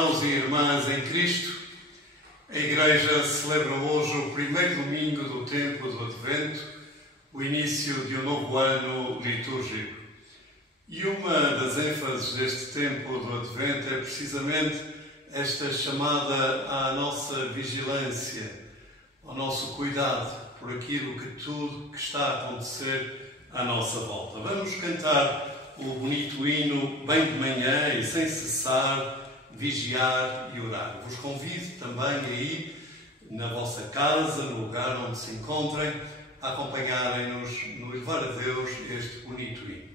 Irmãos e irmãs em Cristo, a Igreja celebra hoje o primeiro domingo do tempo do Advento, o início de um novo ano litúrgico. E uma das ênfases deste tempo do Advento é precisamente esta chamada à nossa vigilância, ao nosso cuidado por aquilo que tudo que está a acontecer à nossa volta. Vamos cantar o bonito hino bem de manhã e sem cessar, vigiar e orar. Vos convido também aí, na vossa casa, no lugar onde se encontrem, a acompanharem-nos no elevar a Deus este bonito hino.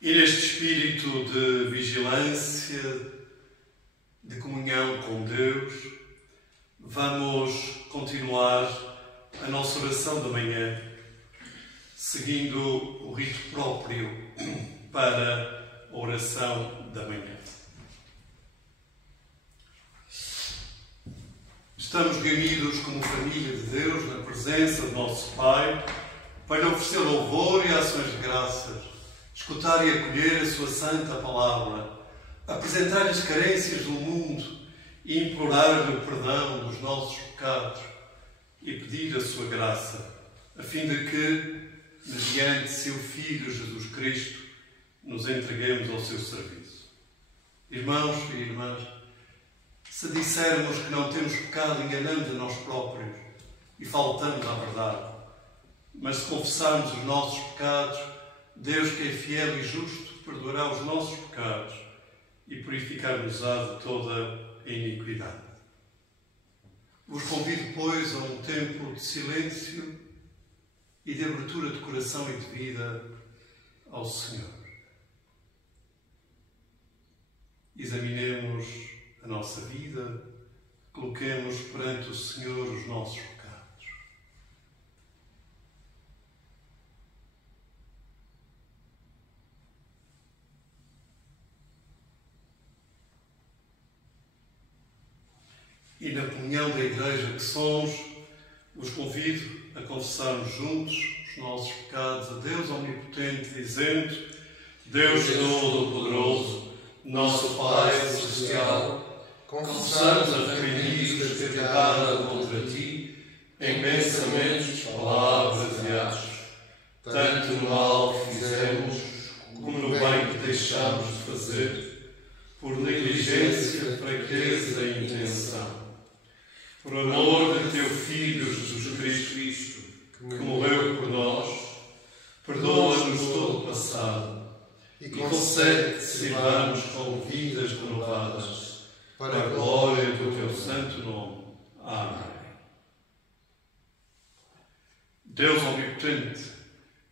E neste espírito de vigilância, de comunhão com Deus, vamos continuar a nossa oração da manhã, seguindo o rito próprio para a oração da manhã. Estamos reunidos como família de Deus na presença do nosso Pai para oferecer louvor e ações de graças, escutar e acolher a sua santa palavra, apresentar as carências do mundo e implorar-lhe o perdão dos nossos pecados e pedir a sua graça, a fim de que, mediante seu Filho Jesus Cristo, nos entreguemos ao seu serviço. Irmãos e irmãs, se dissermos que não temos pecado, enganamos a nós próprios e faltamos à verdade. Mas se confessarmos os nossos pecados, Deus, que é fiel e justo, perdoará os nossos pecados e purificar-nos-á de toda a iniquidade. Vos convido, pois, a um tempo de silêncio e de abertura de coração e de vida ao Senhor. Examinemos a nossa vida, coloquemos perante o Senhor os nossos pecados. E na comunhão da Igreja que somos, vos convido a confessarmos juntos os nossos pecados a Deus Omnipotente, dizendo: Deus Todo-Poderoso, nosso Pai Celestial, confessamos arrependidos de ter pecado contra Ti, em pensamentos, palavras e atos, tanto no mal que fizemos, como no bem que deixámos de fazer, por negligência, fraqueza e intenção. Por amor de Teu Filho, Jesus Cristo, que morreu por nós, perdoa-nos todo o passado e concede que sirvamos com vidas renovadas, para a glória do Teu santo nome. Amém. Deus Omnipotente,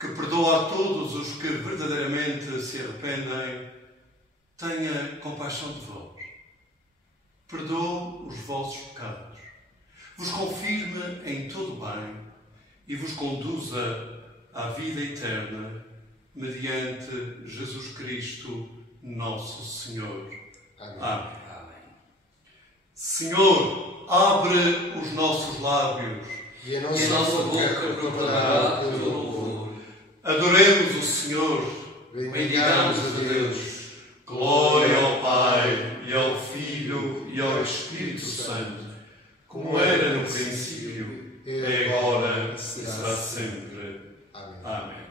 que perdoa a todos os que verdadeiramente se arrependem, tenha compaixão de vós. Perdoe os vossos pecados, vos confirme em todo o bem e vos conduza à vida eterna, mediante Jesus Cristo, nosso Senhor. Amém. Amém. Senhor, abre os nossos lábios e a nossa boca proclamará o teu louvor. Adoremos o Senhor, bendigamos a Deus. Glória ao Pai, e ao Filho, e ao Espírito Santo, como era no princípio, é agora e será sempre. Amém. Amém.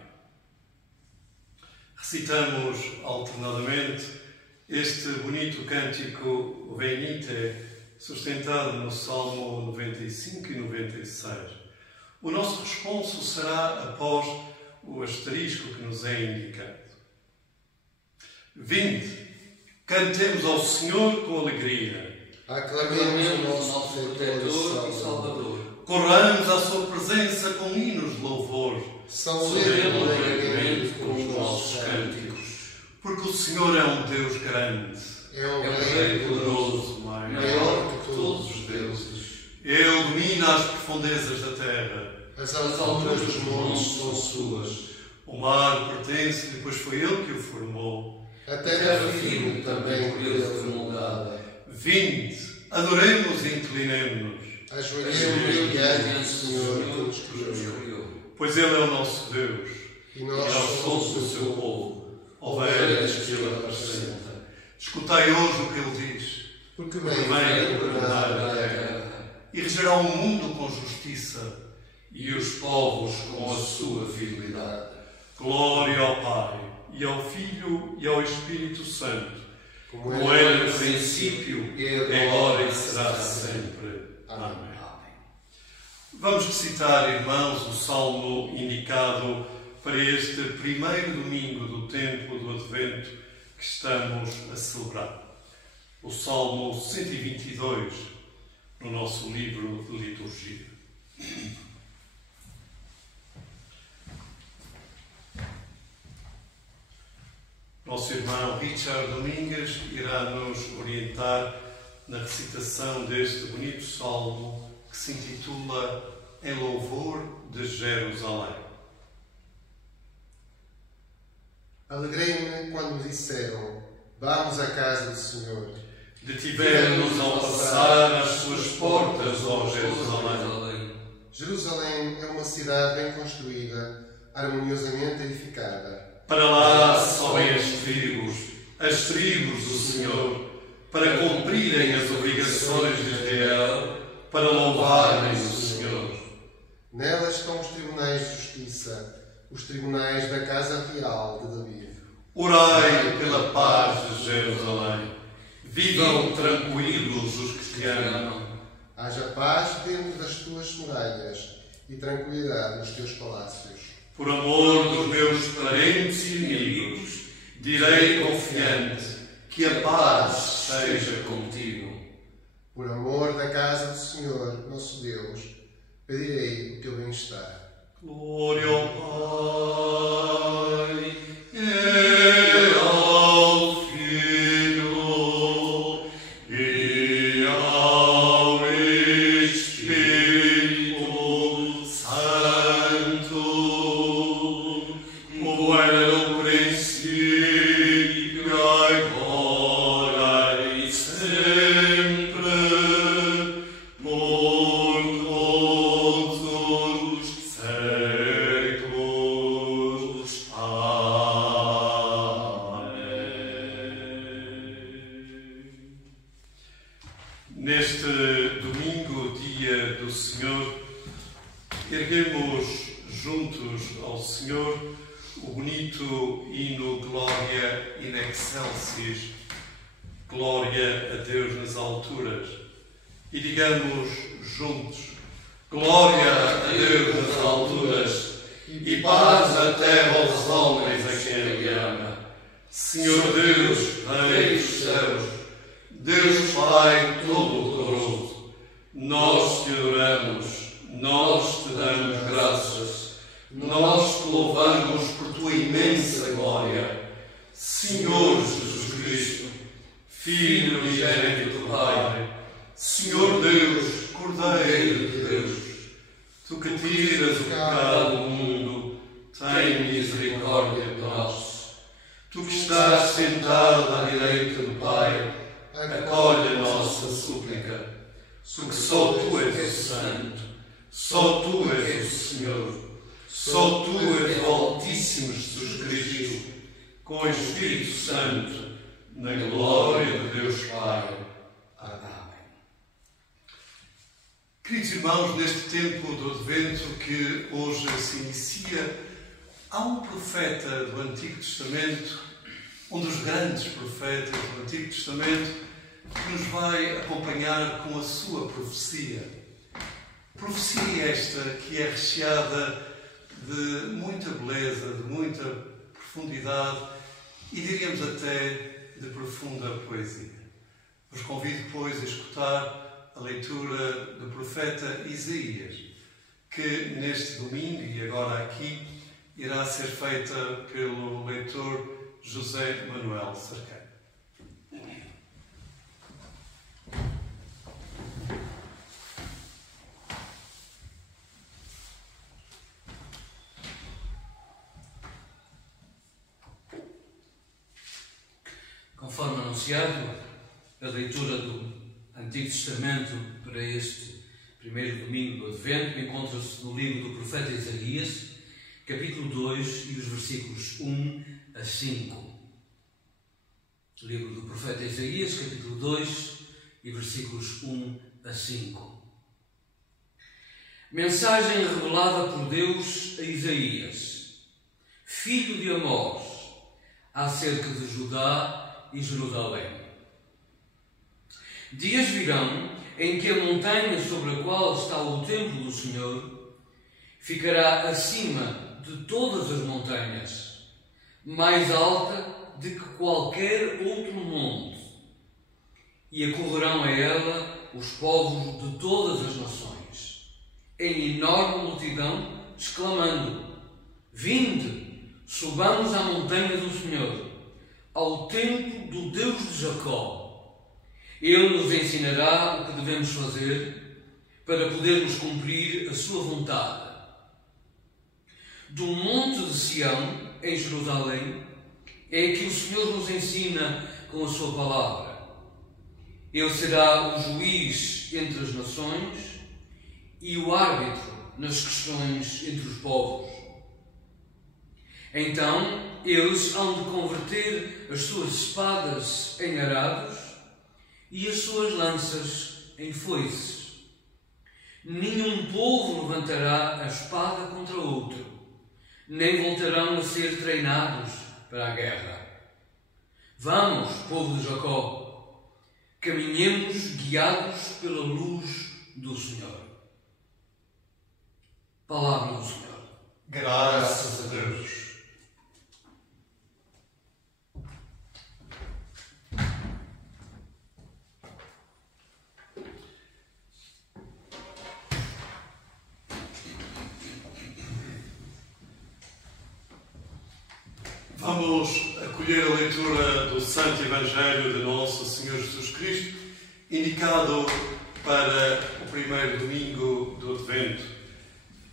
Recitamos alternadamente este bonito cântico Venite, sustentado no Salmo 95 e 96. O nosso responso será após o asterisco que nos é indicado. Vinde, cantemos ao Senhor com alegria. Aclamemos o nosso protetor e Salvador. Corramos à sua presença com hinos de louvor. Saudemos alegremente com os nossos cânticos. Porque o Senhor é um Deus grande. É um Rei poderoso, maior que todos os deuses. Ele domina as profundezas da terra. As alturas dos montes são suas. O mar pertence-lhe, pois foi ele que o formou. A terra firme também por ele foi moldada. Vinde, adoremos e inclinemo-nos. Ajoelhemos diante do Senhor que nos criou. Pois ele é o nosso Deus. E nós somos o seu povo, ovelhas que ele apacenta. Escutai hoje o que ele diz. Porque vem governar a terra e regerá o mundo com justiça e os povos com a sua fidelidade. Glória ao Pai, e ao Filho, e ao Espírito Santo, como era no princípio, agora e será sempre. Amém. Vamos recitar, irmãos, o salmo indicado para este primeiro domingo do tempo do Advento que estamos a celebrar. O Salmo 122, no nosso livro de liturgia. Nosso irmão Richard Domingues irá nos orientar na recitação deste bonito salmo que se intitula Em Louvor de Jerusalém. Alegrei-me quando me disseram: vamos à casa do Senhor. Detivemos-nos ao passar às suas portas, ó Jerusalém. Jerusalém é uma cidade bem construída, harmoniosamente edificada. Para lá sobem as tribos do Senhor, para cumprirem as obrigações de Israel, para louvarem o Senhor. Nelas estão os tribunais de justiça, os tribunais da casa real de David. Orai pela paz de Jerusalém. Vivam tranquilos os que te amam. Haja paz dentro das tuas muralhas e tranquilidade nos teus palácios. Por amor dos meus parentes e inimigos, direi confiante que a paz seja contigo. Por amor da casa do Senhor, nosso Deus, pedirei o teu bem-estar. Glória ao Pai e ao Filho e ao Espírito Santo, como era no princípio, agora e sempre, por todos os séculos. Amém. Neste domingo, dia do Senhor, erguemos juntos ao Senhor o bonito hino Glória in excelsis, glória a Deus nas alturas, e digamos juntos: Glória a Deus nas alturas e paz na terra aos homens a quem Ele ama. Senhor Deus, Rei dos céus, Deus Pai Todo-Poderoso, nós te adoramos, nós te damos graças, nós te louvamos por tua imensa glória. Senhor Jesus Cristo, Filho unigênito do Pai, Senhor Deus, Cordeiro de Deus, tu que tiras o pecado do mundo, tem misericórdia de nós. Tu que estás sentado à direita do Pai, acolhe a nossa súplica, porque só tu és o Santo, só tu és o Senhor, só tu és o Altíssimo Jesus Cristo, com o Espírito Santo, na glória de Deus Pai. Amém. Queridos irmãos, neste tempo do Advento que hoje se inicia, há um profeta do Antigo Testamento, um dos grandes profetas do Antigo Testamento, que nos vai acompanhar com a sua profecia. Profecia esta que é recheada de muita beleza, de muita profundidade e diríamos até de profunda poesia. Vos convido, pois, a escutar a leitura do profeta Isaías, que neste domingo e agora aqui irá ser feita pelo leitor José Manuel Cerqueira. Conforme anunciado, a leitura do Antigo Testamento para este primeiro domingo do Advento encontra-se no livro do profeta Isaías, capítulo 2 e os versículos 1 a 5. Livro do profeta Isaías, capítulo 2 e versículos 1 a 5. Mensagem revelada por Deus a Isaías, filho de Amós, acerca de Judá e Jerusalém. Dias virão em que a montanha sobre a qual está o templo do Senhor ficará acima de todas as montanhas, mais alta do que qualquer outro monte, e acorrerão a ela os povos de todas as nações, em enorme multidão, exclamando: Vinde, subamos à montanha do Senhor, ao templo do Deus de Jacó. Ele nos ensinará o que devemos fazer para podermos cumprir a sua vontade. Do monte de Sião, em Jerusalém, é que o Senhor nos ensina com a sua palavra. Ele será o juiz entre as nações e o árbitro nas questões entre os povos. Então eles hão de converter as suas espadas em arados e as suas lanças em foices. Nenhum povo levantará a espada contra outro, nem voltarão a ser treinados para a guerra. Vamos, povo de Jacó, caminhemos guiados pela luz do Senhor. Palavra do Senhor. Graças a Deus. Vamos acolher a leitura do Santo Evangelho de Nosso Senhor Jesus Cristo, indicado para o primeiro domingo do Advento.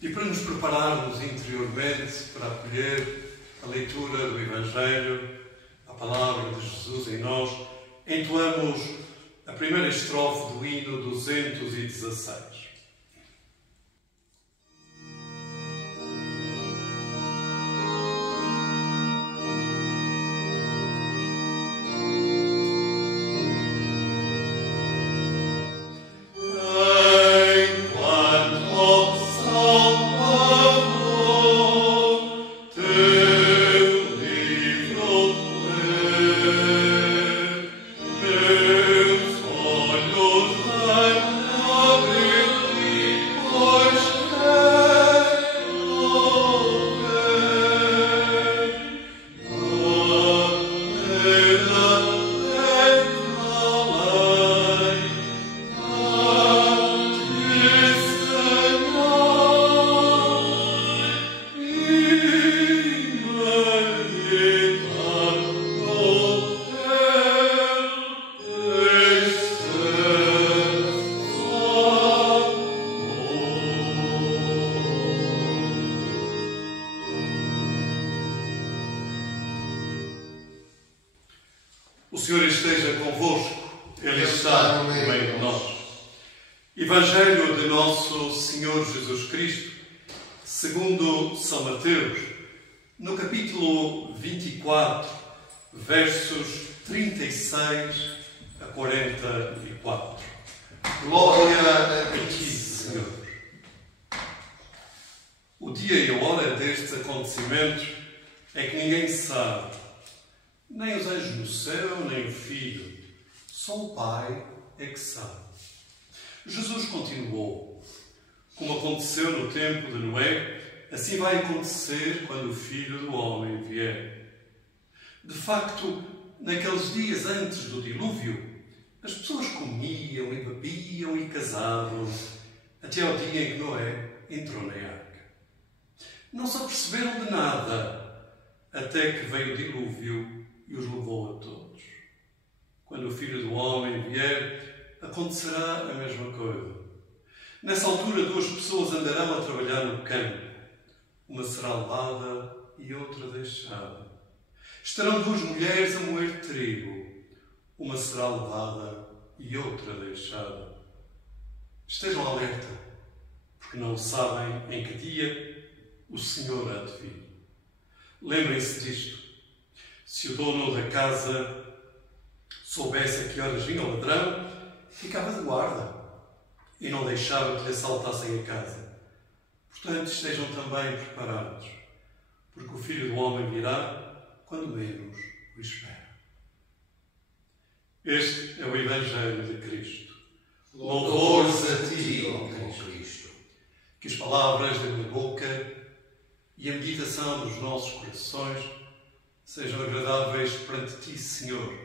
E para nos prepararmos interiormente para acolher a leitura do Evangelho, a palavra de Jesus em nós, entoamos a primeira estrofe do hino 216. O Senhor esteja convosco, Ele está no meio de nós. Evangelho de Nosso Senhor Jesus Cristo, segundo São Mateus, no capítulo 24, versos 36 a 44. Glória a Ti, Senhor. O dia e a hora destes acontecimentos é que ninguém sabe, nem os anjos no céu, nem o Filho. Só o Pai é que sabe. Jesus continuou. Como aconteceu no tempo de Noé, assim vai acontecer quando o Filho do Homem vier. De facto, naqueles dias antes do dilúvio, as pessoas comiam e bebiam e casavam, até ao dia em que Noé entrou na arca. Não se aperceberam de nada, até que veio o dilúvio e os levou a todos. Quando o Filho do Homem vier, acontecerá a mesma coisa. Nessa altura, duas pessoas andarão a trabalhar no campo. Uma será levada e outra deixada. Estarão duas mulheres a moer trigo. Uma será levada e outra deixada. Estejam alerta, porque não sabem em que dia o Senhor há de vir. Lembrem-se disto. Se o dono da casa soubesse a que horas vinha o ladrão, ficava de guarda e não deixava que lhe assaltassem a casa. Portanto, estejam também preparados, porque o Filho do Homem virá quando menos o espera. Este é o Evangelho de Cristo. Louvores a Ti, ó Cristo. Que as palavras da minha boca e a meditação dos nossos corações sejam agradáveis perante Ti, Senhor,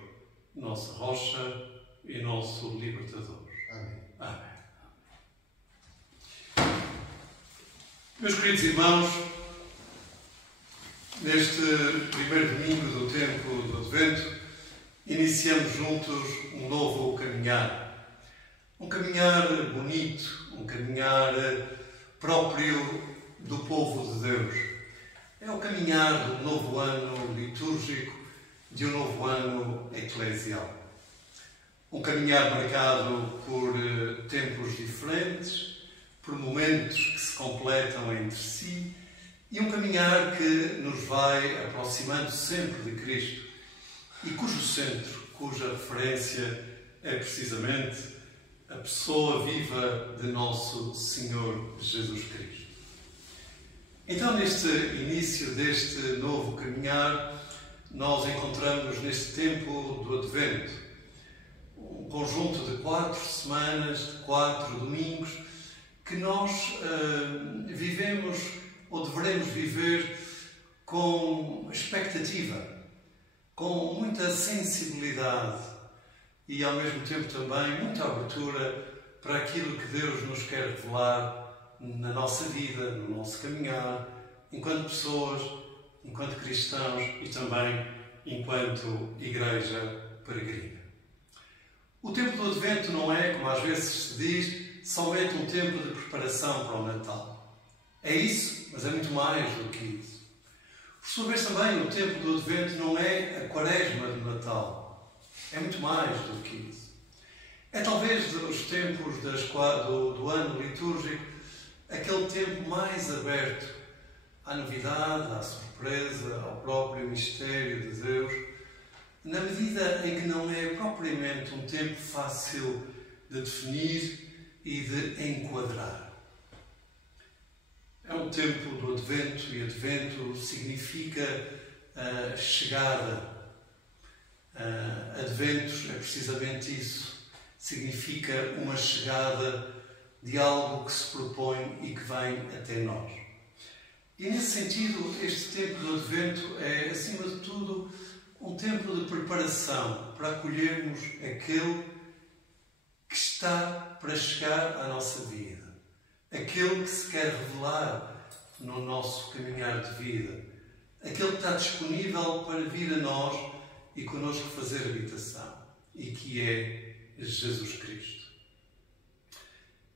nossa rocha e nosso libertador. Amém. Amém. Meus queridos irmãos, neste primeiro domingo do tempo do Advento, iniciamos juntos um novo caminhar. Um caminhar bonito, um caminhar próprio do povo de Deus. É o caminhar do novo ano litúrgico, de um novo ano eclesial. Um caminhar marcado por tempos diferentes, por momentos que se completam entre si, e um caminhar que nos vai aproximando sempre de Cristo e cujo centro, cuja referência é precisamente a pessoa viva de Nosso Senhor Jesus Cristo. Então, neste início deste novo caminhar, nós encontramos neste tempo do Advento um conjunto de 4 semanas, de 4 domingos, que nós vivemos ou deveremos viver com expectativa, com muita sensibilidade e, ao mesmo tempo, também muita abertura para aquilo que Deus nos quer revelar na nossa vida, no nosso caminhar, enquanto pessoas, enquanto cristãos e também enquanto igreja peregrina. O tempo do Advento não é, como às vezes se diz, somente um tempo de preparação para o Natal. É isso, mas é muito mais do que isso. Por sua vez também, o tempo do Advento não é a quaresma do Natal. É muito mais do que isso. É talvez dos tempos do ano litúrgico aquele tempo mais aberto à novidade, à surpresa, ao próprio mistério de Deus, na medida em que não é propriamente um tempo fácil de definir e de enquadrar. É um tempo do Advento, e Advento significa chegada. Adventos é precisamente isso. Significa uma chegada de algo que se propõe e que vem até nós. E nesse sentido, este tempo do Advento é, acima de tudo, um tempo de preparação para acolhermos aquele que está para chegar à nossa vida, aquele que se quer revelar no nosso caminhar de vida, aquele que está disponível para vir a nós e connosco fazer habitação, e que é Jesus Cristo.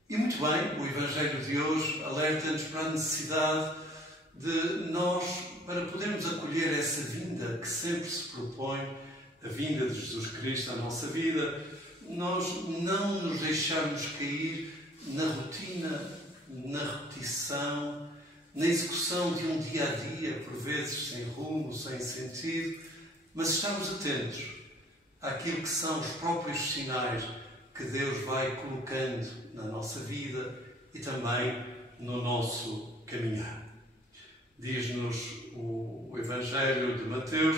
E muito bem, o Evangelho de hoje alerta-nos para a necessidade de nós, para podermos acolher essa vinda que sempre se propõe, a vinda de Jesus Cristo à nossa vida, nós não nos deixarmos cair na rotina, na repetição, na execução de um dia-a-dia, por vezes sem rumo, sem sentido, mas estarmos atentos àquilo que são os próprios sinais que Deus vai colocando na nossa vida e também no nosso caminhar. Diz-nos o Evangelho de Mateus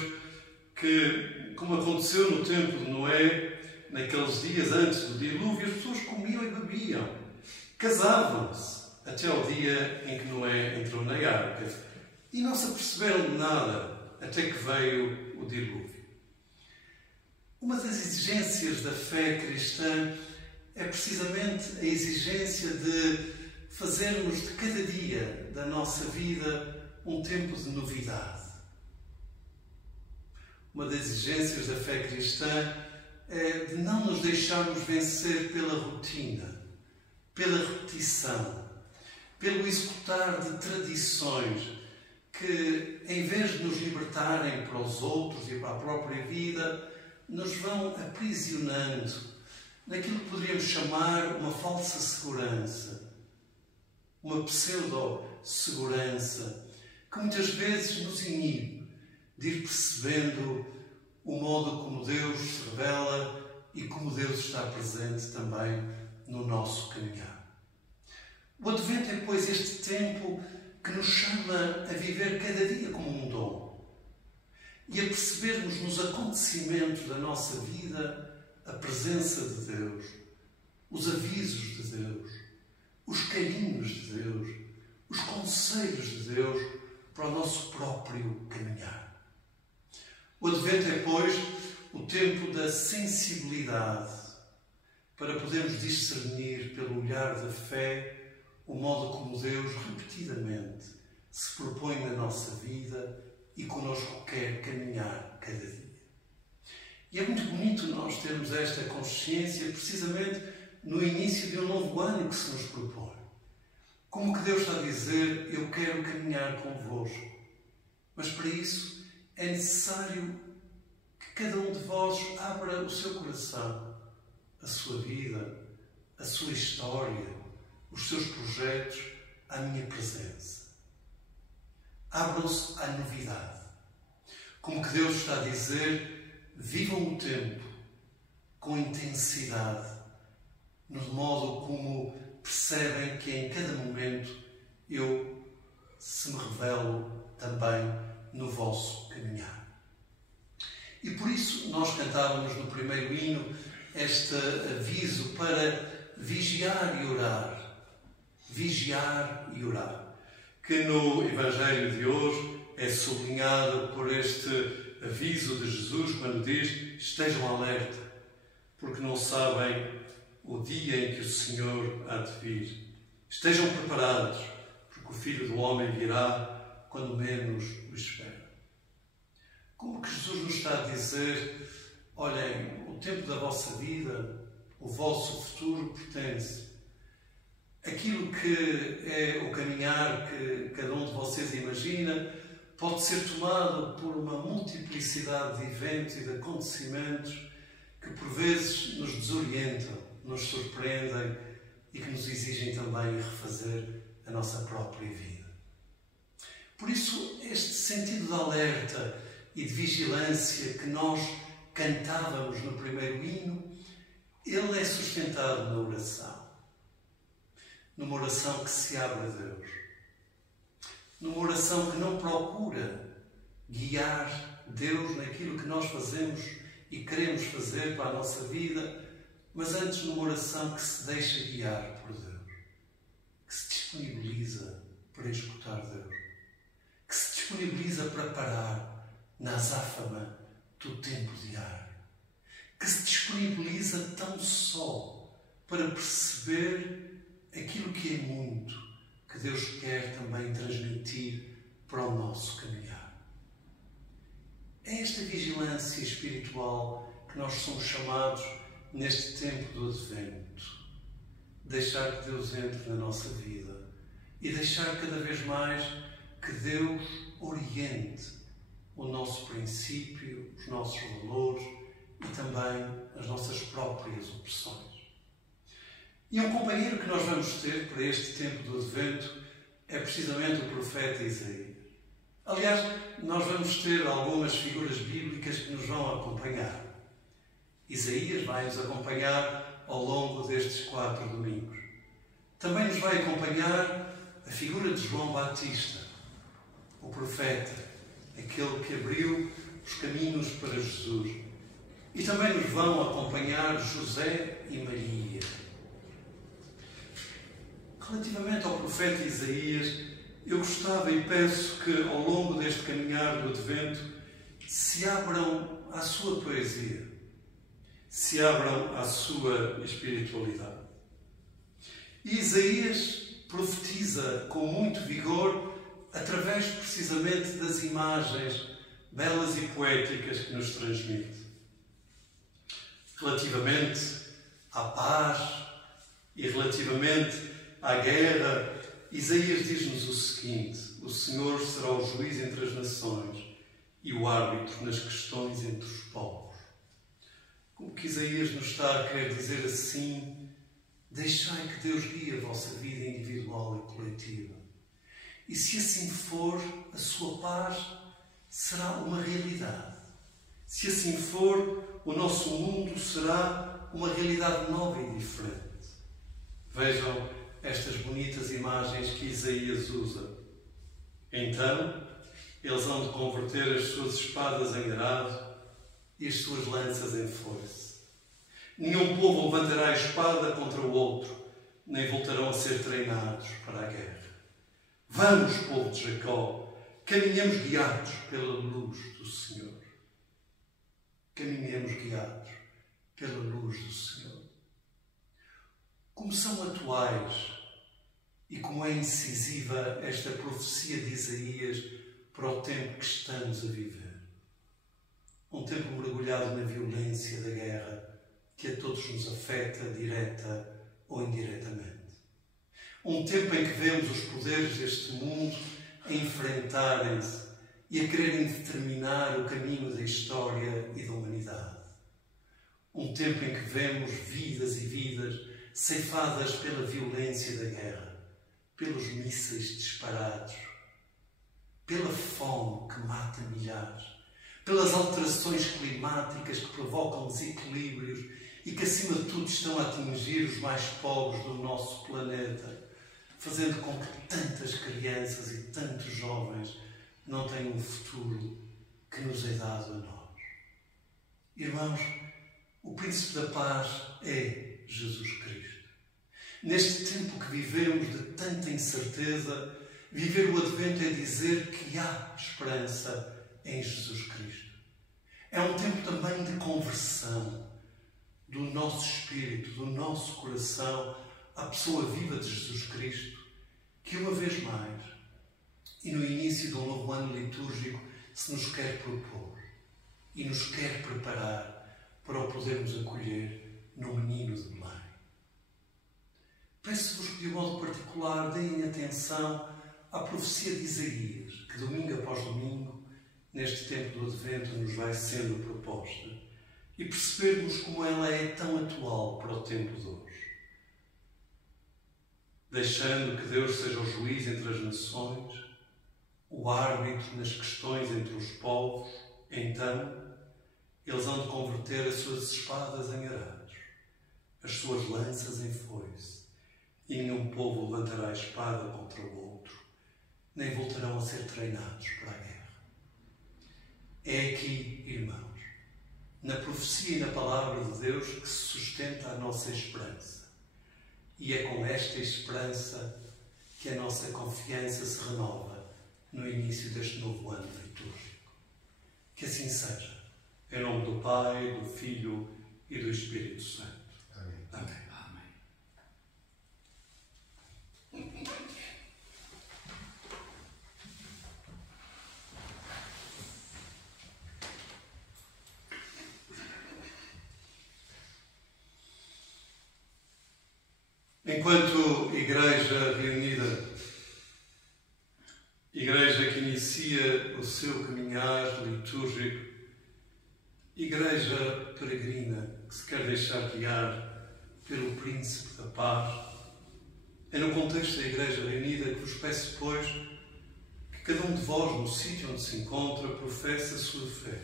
que, como aconteceu no tempo de Noé, naqueles dias antes do dilúvio, as pessoas comiam e bebiam, casavam-se, até ao dia em que Noé entrou na arca. E não se aperceberam de nada, até que veio o dilúvio. Uma das exigências da fé cristã é precisamente a exigência de fazermos de cada dia da nossa vida um tempo de novidade. Uma das exigências da fé cristã é de não nos deixarmos vencer pela rotina, pela repetição, pelo executar de tradições que, em vez de nos libertarem para os outros e para a própria vida, nos vão aprisionando naquilo que poderíamos chamar uma falsa segurança, uma pseudo-segurança, que muitas vezes nos inibe de ir percebendo o modo como Deus se revela e como Deus está presente também no nosso caminhar. O Advento é, pois, este tempo que nos chama a viver cada dia como um dom e a percebermos nos acontecimentos da nossa vida a presença de Deus, os avisos de Deus, os carinhos de Deus, os conselhos de Deus para o nosso próprio caminhar. O Advento é, pois, o tempo da sensibilidade para podermos discernir pelo olhar da fé o modo como Deus repetidamente se propõe na nossa vida e connosco quer caminhar cada dia. E é muito bonito nós termos esta consciência precisamente no início de um novo ano que se nos propõe. Como que Deus está a dizer, eu quero caminhar convosco. Mas para isso é necessário que cada um de vós abra o seu coração, a sua vida, a sua história, os seus projetos à minha presença. Abram-se à novidade. Como que Deus está a dizer, vivam o tempo com intensidade, no modo como percebem que em cada momento eu se me revelo também no vosso caminhar. E por isso nós cantávamos no primeiro hino este aviso para vigiar e orar. Vigiar e orar. Que no Evangelho de hoje é sublinhado por este aviso de Jesus quando diz: estejam alerta, porque não sabem o dia em que o Senhor há de vir. Estejam preparados, porque o Filho do Homem virá quando menos o esperam. Como que Jesus nos está a dizer: olhem, o tempo da vossa vida, o vosso futuro pertence. Aquilo que é o caminhar que cada um de vocês imagina pode ser tomado por uma multiplicidade de eventos e de acontecimentos que por vezes nos desorientam, nos surpreendem e que nos exigem também refazer a nossa própria vida. Por isso, este sentido de alerta e de vigilância que nós cantávamos no primeiro hino, ele é sustentado na oração. Numa oração que se abre a Deus. Numa oração que não procura guiar Deus naquilo que nós fazemos e queremos fazer para a nossa vida, mas antes numa oração que se deixa guiar por Deus. Que se disponibiliza para escutar Deus. Que se disponibiliza para parar na azáfama do tempo diário. Que se disponibiliza tão só para perceber aquilo que é muito, que Deus quer também transmitir para o nosso caminhar. É esta vigilância espiritual que nós somos chamados neste tempo do Advento. Deixar que Deus entre na nossa vida e deixar cada vez mais que Deus oriente o nosso princípio, os nossos valores e também as nossas próprias opções. E um companheiro que nós vamos ter para este tempo do Advento é precisamente o profeta Isaías. Aliás, nós vamos ter algumas figuras bíblicas que nos vão acompanhar. Isaías vai nos acompanhar ao longo destes 4 domingos. Também nos vai acompanhar a figura de João Batista, o profeta, aquele que abriu os caminhos para Jesus. E também nos vão acompanhar José e Maria. Relativamente ao profeta Isaías, eu gostava e peço que ao longo deste caminhar do Advento se abram à sua poesia, se abram à sua espiritualidade. E Isaías profetiza com muito vigor através precisamente das imagens belas e poéticas que nos transmite. Relativamente à paz e relativamente à guerra, Isaías diz-nos o seguinte: o Senhor será o juiz entre as nações e o árbitro nas questões entre os povos. Como que Isaías nos está a querer dizer assim: deixai que Deus guie a vossa vida individual e coletiva. E se assim for, a sua paz será uma realidade. Se assim for, o nosso mundo será uma realidade nova e diferente. Vejam estas bonitas imagens que Isaías usa. Então, eles hão de converter as suas espadas em arado e as suas lanças em foice. Nenhum povo levantará a espada contra o outro, nem voltarão a ser treinados para a guerra. Vamos, povo de Jacó, caminhemos guiados pela luz do Senhor. Caminhemos guiados pela luz do Senhor. Como são atuais e como é incisiva esta profecia de Isaías para o tempo que estamos a viver. Um tempo mergulhado na violência da guerra que a todos nos afeta, direta ou indiretamente. Um tempo em que vemos os poderes deste mundo a enfrentarem-se e a quererem determinar o caminho da história e da humanidade. Um tempo em que vemos vidas e vidas ceifadas pela violência da guerra, pelos mísseis disparados, pela fome que mata milhares, pelas alterações climáticas que provocam desequilíbrios e que, acima de tudo, estão a atingir os mais pobres do nosso planeta, fazendo com que tantas crianças e tantos jovens não tenham um futuro que nos é dado a nós. Irmãos, o Príncipe da Paz é Jesus Cristo. Neste tempo que vivemos de tanta incerteza, viver o Advento é dizer que há esperança em Jesus Cristo. É um tempo também de conversão do nosso espírito, do nosso coração à pessoa viva de Jesus Cristo, que uma vez mais, e no início de um novo ano litúrgico, se nos quer propor. e nos quer preparar para o podermos acolher no menino de Belém. Peço-vos que, de um modo particular, deem atenção à profecia de Isaías, que domingo após domingo, neste tempo do Advento, nos vai sendo proposta, e percebermos como ela é tão atual para o tempo de hoje. Deixando que Deus seja o juiz entre as nações, o árbitro nas questões entre os povos, então eles hão de converter as suas espadas em arados, as suas lanças em foice, e nenhum povo levantará a espada contra o outro, nem voltarão a ser treinados para a guerra. É aqui, irmãos, na profecia e na palavra de Deus que se sustenta a nossa esperança. E é com esta esperança que a nossa confiança se renova no início deste novo ano litúrgico. Que assim seja. Em nome do Pai, do Filho e do Espírito Santo. Amém. Amém. Enquanto Igreja reunida, Igreja que inicia o seu caminhar litúrgico, Igreja peregrina que se quer deixar guiar pelo Príncipe da Paz, é no contexto da Igreja reunida que vos peço, pois, que cada um de vós, no sítio onde se encontra, professe a sua fé,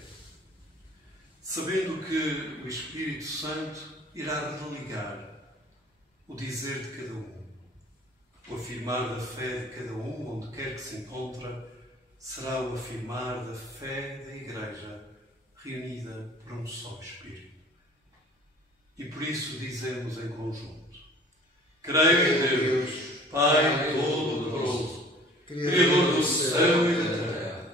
sabendo que o Espírito Santo irá religar o dizer de cada um, o afirmar da fé de cada um, onde quer que se encontra, será o afirmar da fé da Igreja reunida por um só Espírito. E por isso dizemos em conjunto: creio em Deus, Pai Todo-Poderoso, Criador do céu e da terra.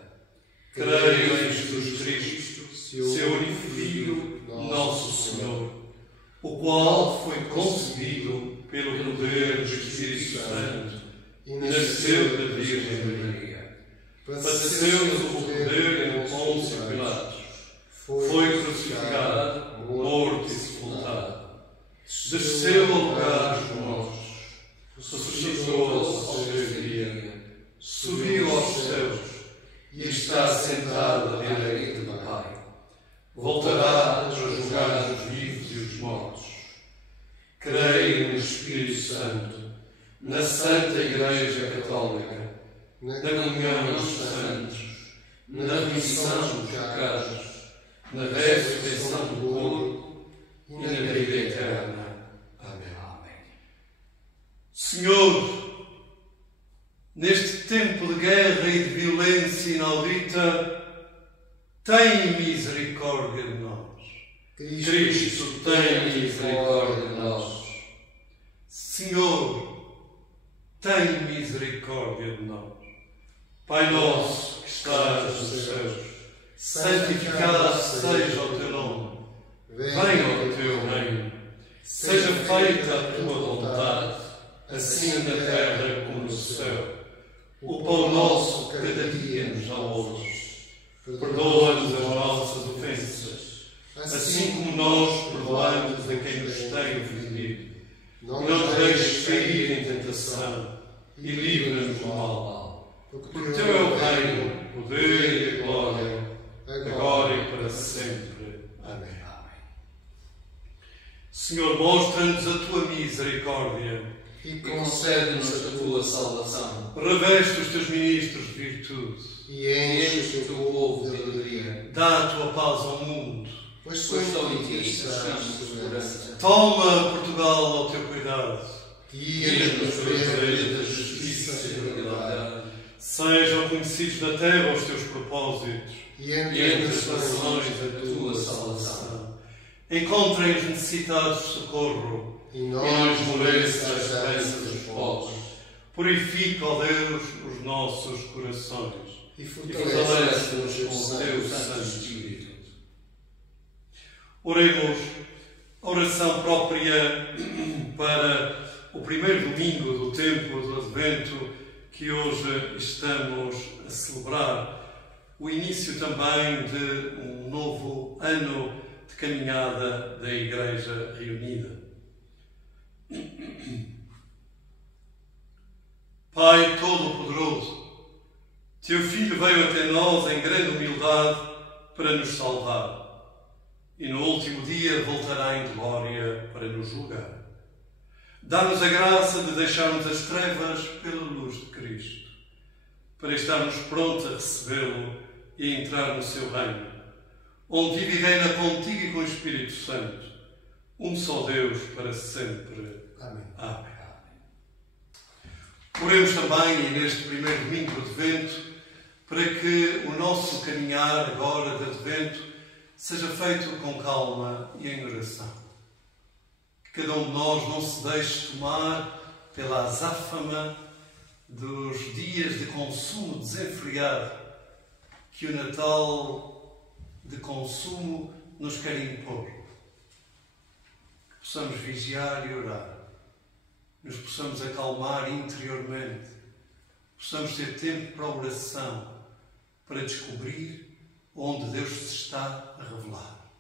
Creio em Jesus Cristo, seu único Filho, nosso Senhor, o qual foi concebido pelo poder do Espírito Santo e nasceu da Virgem Maria. Padeceu-nos o poder em Pôncio Pilatos, foi crucificado, morto e sepultado. Desceu ao lugar dos mortos, ressuscitou ao terceiro dia, subiu aos céus e está sentado à direita do Pai. Voltará para julgar os vivos e os mortos. Creio no Espírito Santo, na Santa Igreja Católica, na comunhão dos santos, na remissão dos pecados, na ressurreição do corpo e na vida eterna. Amém. Senhor, neste tempo de guerra e de violência inaudita, tem misericórdia de nós. Cristo, tem misericórdia de nós. Senhor, tem misericórdia de nós. Pai nosso que estás nos céus, santificado seja o teu nome. Venha o teu reino. Seja feita a tua vontade, assim na terra como no céu. O pão nosso cada dia nos dá hoje. Perdoa-nos as nossas ofensas, assim como nós perdoamos a quem nos tem ofendido. Não nos deixes cair em tentação e livra-nos do mal. Porque teu é o reino, o poder e a glória, agora e para sempre. Amém. Senhor, mostra-nos a tua misericórdia e concede-nos a tua salvação. Reveste os teus ministros de virtude e enche o teu povo de alegria. Dá a tua paz ao mundo, Pois só em ti estamos segurança. Toma Portugal ao teu cuidado. Guia-nos pela vereda da justiça e da verdade. Sejam conhecidos na terra os teus propósitos E e entre entre as nações a tua salvação. Encontrem os necessitados de socorro e e nós não esmoreça a esperança dos povos. Purifica, ó Deus, os nossos corações e fortalece-nos com o teu Santo Espírito. Oremos a oração própria para o primeiro domingo do tempo do Advento que hoje estamos a celebrar, o início também de um novo ano de caminhada da Igreja reunida. Pai Todo-Poderoso, Teu Filho veio até nós em grande humildade para nos salvar e no último dia voltará em glória para nos julgar. Dá-nos a graça de deixarmos as trevas pela luz de Cristo, para estarmos prontos a recebê-lo e a entrar no seu reino, onde vive e reina contigo e com o Espírito Santo, um só Deus para sempre. Amém. Amém. Oremos também neste primeiro domingo do Advento para que o nosso caminhar agora de Advento seja feito com calma e em oração. Que cada um de nós não se deixe tomar pela azáfama dos dias de consumo desenfreado que o Natal de consumo nos quer impor. Que possamos vigiar e orar, nos possamos acalmar interiormente, possamos ter tempo para a oração, para descobrir onde Deus se está a revelar.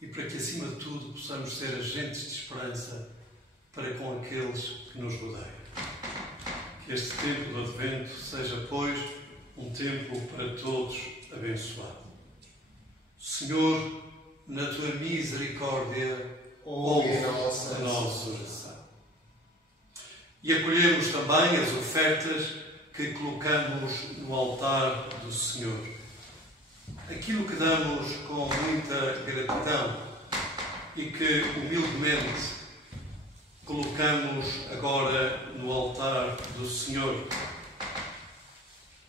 E para que, acima de tudo, possamos ser agentes de esperança para com aqueles que nos rodeiam. Que este tempo do Advento seja, pois, um tempo para todos abençoado. Senhor, na Tua misericórdia, ouve a nossa oração. E acolhemos também as ofertas que colocamos no altar do Senhor. Aquilo que damos com muita gratidão e que humildemente colocamos agora no altar do Senhor.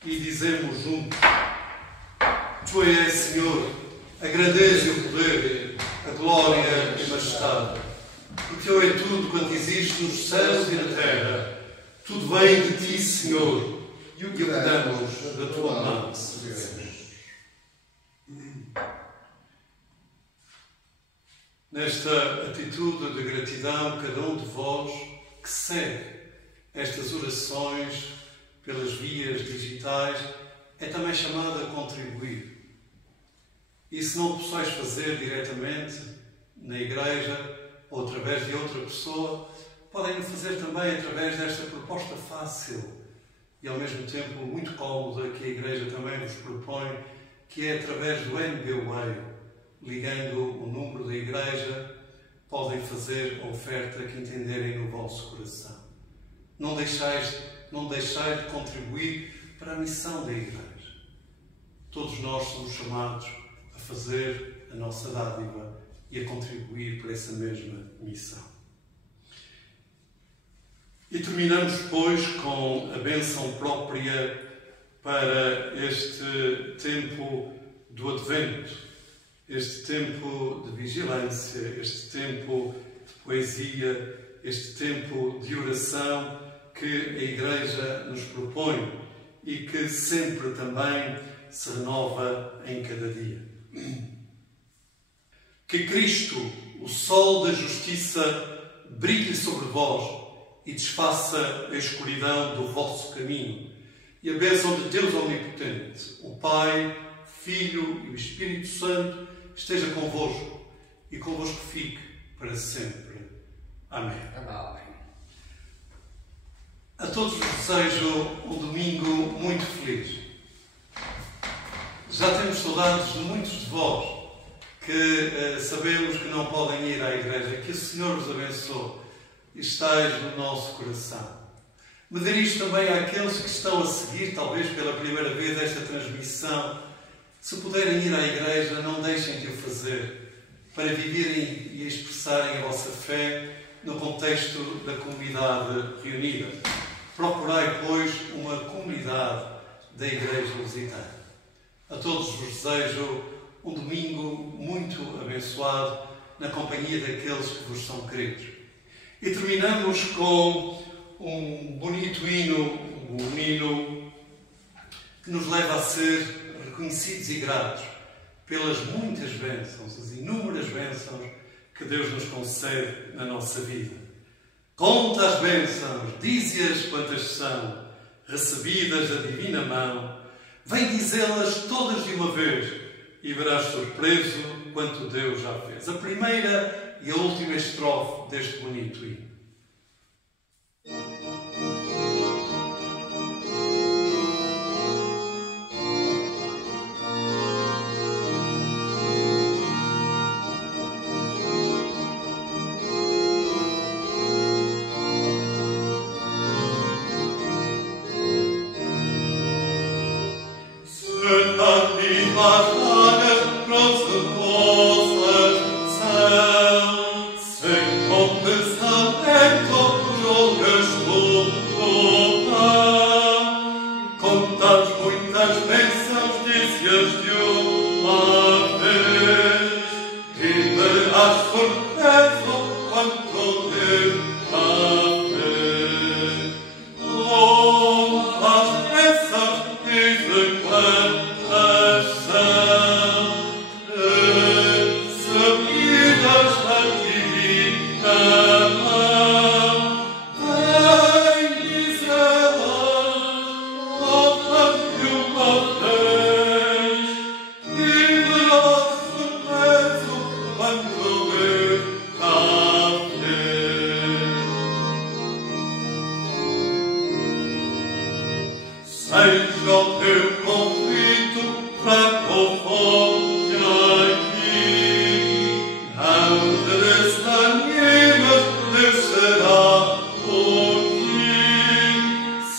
E dizemos juntos: Tu és, Senhor, a grandeza e o poder, a glória e a majestade. Porque Teu é tudo quanto existe nos céus e na terra. Tudo vem de Ti, Senhor, e o que damos da Tua mão recebemos. Nesta atitude de gratidão, cada um de vós que segue estas orações pelas vias digitais é também chamado a contribuir. E se não o possais fazer diretamente na igreja ou através de outra pessoa, podem o fazer também através desta proposta fácil e ao mesmo tempo muito cómoda que a igreja também vos propõe, que é através do MBWay, ligando o número da igreja, podem fazer a oferta que entenderem no vosso coração. Não deixai de contribuir para a missão da igreja. Todos nós somos chamados a fazer a nossa dádiva e a contribuir para essa mesma missão. E terminamos, pois, com a bênção própria para este tempo do Advento, este tempo de vigilância, este tempo de poesia, este tempo de oração que a Igreja nos propõe e que sempre também se renova em cada dia. Que Cristo, o sol da justiça, brilhe sobre vós e desfaça a escuridão do vosso caminho. E a bênção de Deus Omnipotente, o Pai, Filho e o Espírito Santo, esteja convosco e convosco fique para sempre. Amém. Amém. A todos vos desejo um domingo muito feliz. Já temos saudades de muitos de vós que sabemos que não podem ir à igreja. Que o Senhor vos abençoe e esteja no nosso coração. Me dirijo também àqueles que estão a seguir, talvez pela primeira vez, esta transmissão. Se puderem ir à igreja, não deixem de o fazer, para viverem e expressarem a vossa fé no contexto da comunidade reunida. Procurai, pois, uma comunidade da Igreja Lusitana. A todos vos desejo um domingo muito abençoado na companhia daqueles que vos são queridos. E terminamos com um bonito hino, um hino que nos leva a ser reconhecidos e gratos pelas muitas bênçãos, as inúmeras bênçãos que Deus nos concede na nossa vida. Conta as bênçãos, dize-as quantas são, recebidas da divina mão, Vem dizê-las todas de uma vez e verás surpreso quanto Deus já fez. A primeira e a última estrofe deste bonito hino.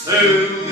Seu